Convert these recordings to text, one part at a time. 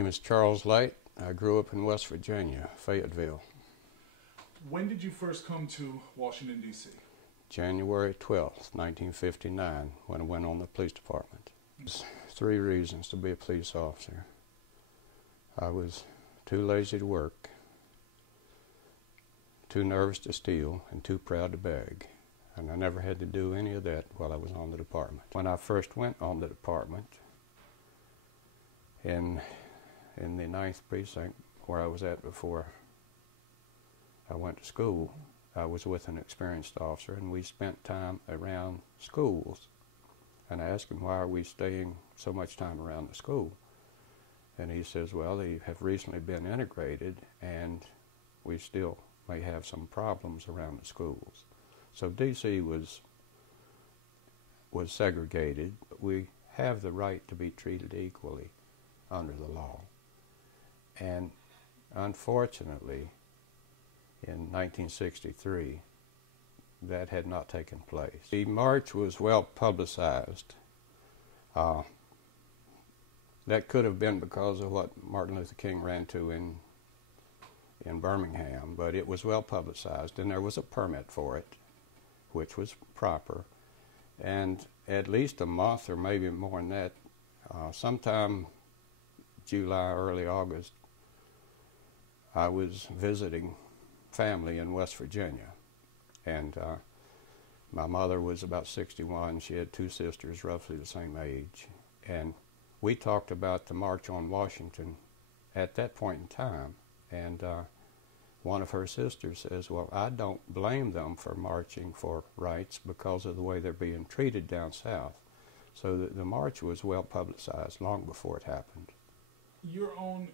My name is Charles Light. I grew up in West Virginia, Fayetteville. When did you first come to Washington, D.C.? January 12th, 1959, when I went on the police department. There's 3 reasons to be a police officer. I was too lazy to work, too nervous to steal, and too proud to beg. And I never had to do any of that while I was on the department. When I first went on the department, in the 9th precinct, where I was at before I went to school, I was with an experienced officer, and we spent time around schools. And I asked him, why are we staying so much time around the school? And he says, well, they have recently been integrated, and we still may have some problems around the schools. So D.C. was segregated, but we have the right to be treated equally under the law. And unfortunately, in 1963, that had not taken place. The march was well publicized. That could have been because of what Martin Luther King ran to in Birmingham, but it was well publicized, and there was a permit for it, which was proper. And at least a month or maybe more than that, sometime July, early August, I was visiting family in West Virginia, and my mother was about 61. She had 2 sisters roughly the same age, and we talked about the March on Washington at that point in time. And one of her sisters says, well, I don't blame them for marching for rights because of the way they're being treated down south. So the march was well publicized long before it happened. Your own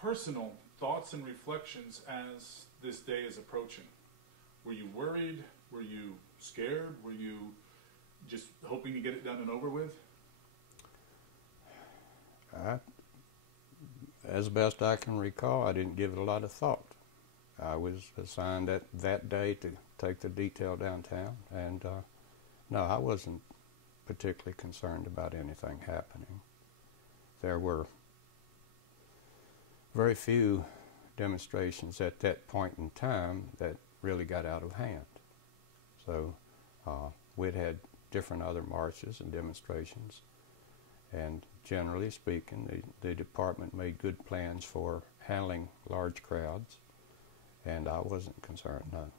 personal thoughts and reflections as this day is approaching. Were you worried? Were you scared? Were you just hoping to get it done and over with? As best I can recall, I didn't give it a lot of thought. I was assigned that day to take the detail downtown, and no, I wasn't particularly concerned about anything happening. There were very few demonstrations at that point in time that really got out of hand. So we'd had different other marches and demonstrations, and generally speaking, the department made good plans for handling large crowds, and I wasn't concerned, none.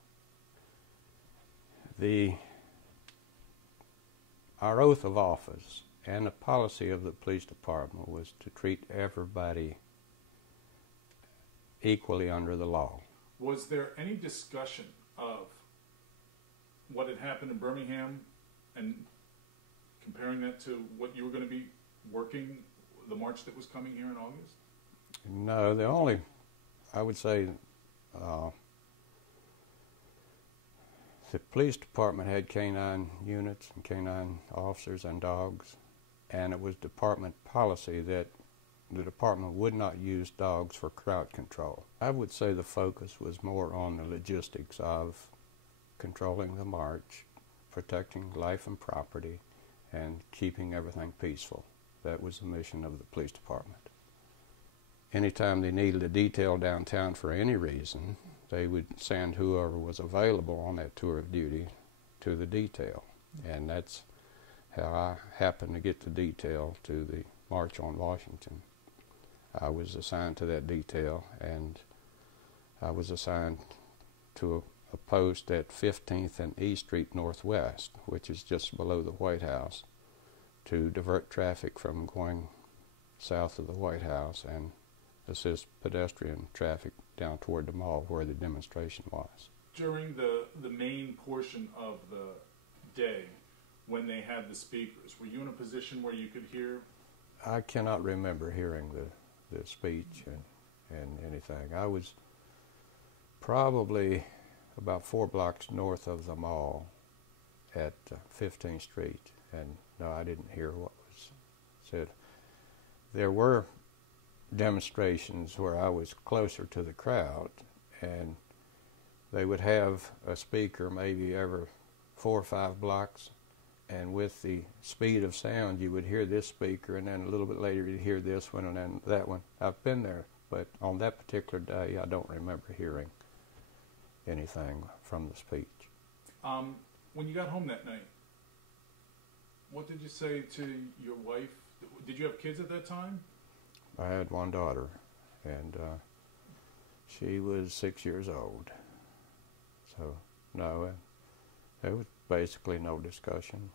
Our oath of office and the policy of the police department was to treat everybody equally under the law. Was there any discussion of what had happened in Birmingham and comparing that to what you were going to be working, the march that was coming here in August? No, I would say, the police department had canine units and canine officers and dogs, and it was department policy that the department would not use dogs for crowd control. I would say the focus was more on the logistics of controlling the march, protecting life and property, and keeping everything peaceful. That was the mission of the police department. Anytime they needed a detail downtown for any reason, they would send whoever was available on that tour of duty to the detail. And that's how I happened to get the detail to the March on Washington. I was assigned to that detail, and I was assigned to a post at 15th and E Street Northwest, which is just below the White House, to divert traffic from going south of the White House and assist pedestrian traffic down toward the mall where the demonstration was. During the main portion of the day, when they had the speakers, were you in a position where you could hear? I cannot remember hearing the speech and anything. I was probably about 4 blocks north of the mall at 15th Street, and no, I didn't hear what was said. There were demonstrations where I was closer to the crowd, and they would have a speaker maybe every 4 or 5 blocks, And with the speed of sound, you would hear this speaker, and then a little bit later you'd hear this one, and then that one. I've been there, but on that particular day, I don't remember hearing anything from the speech. When you got home that night, what did you say to your wife? Did you have kids at that time? I had one daughter, and she was 6 years old. So, no, there was basically no discussion.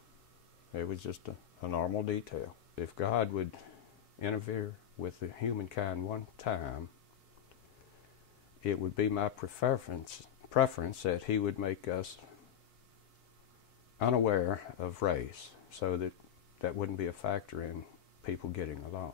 It was just a normal detail. If God would interfere with the humankind one time, it would be my preference that he would make us unaware of race, so that that wouldn't be a factor in people getting along.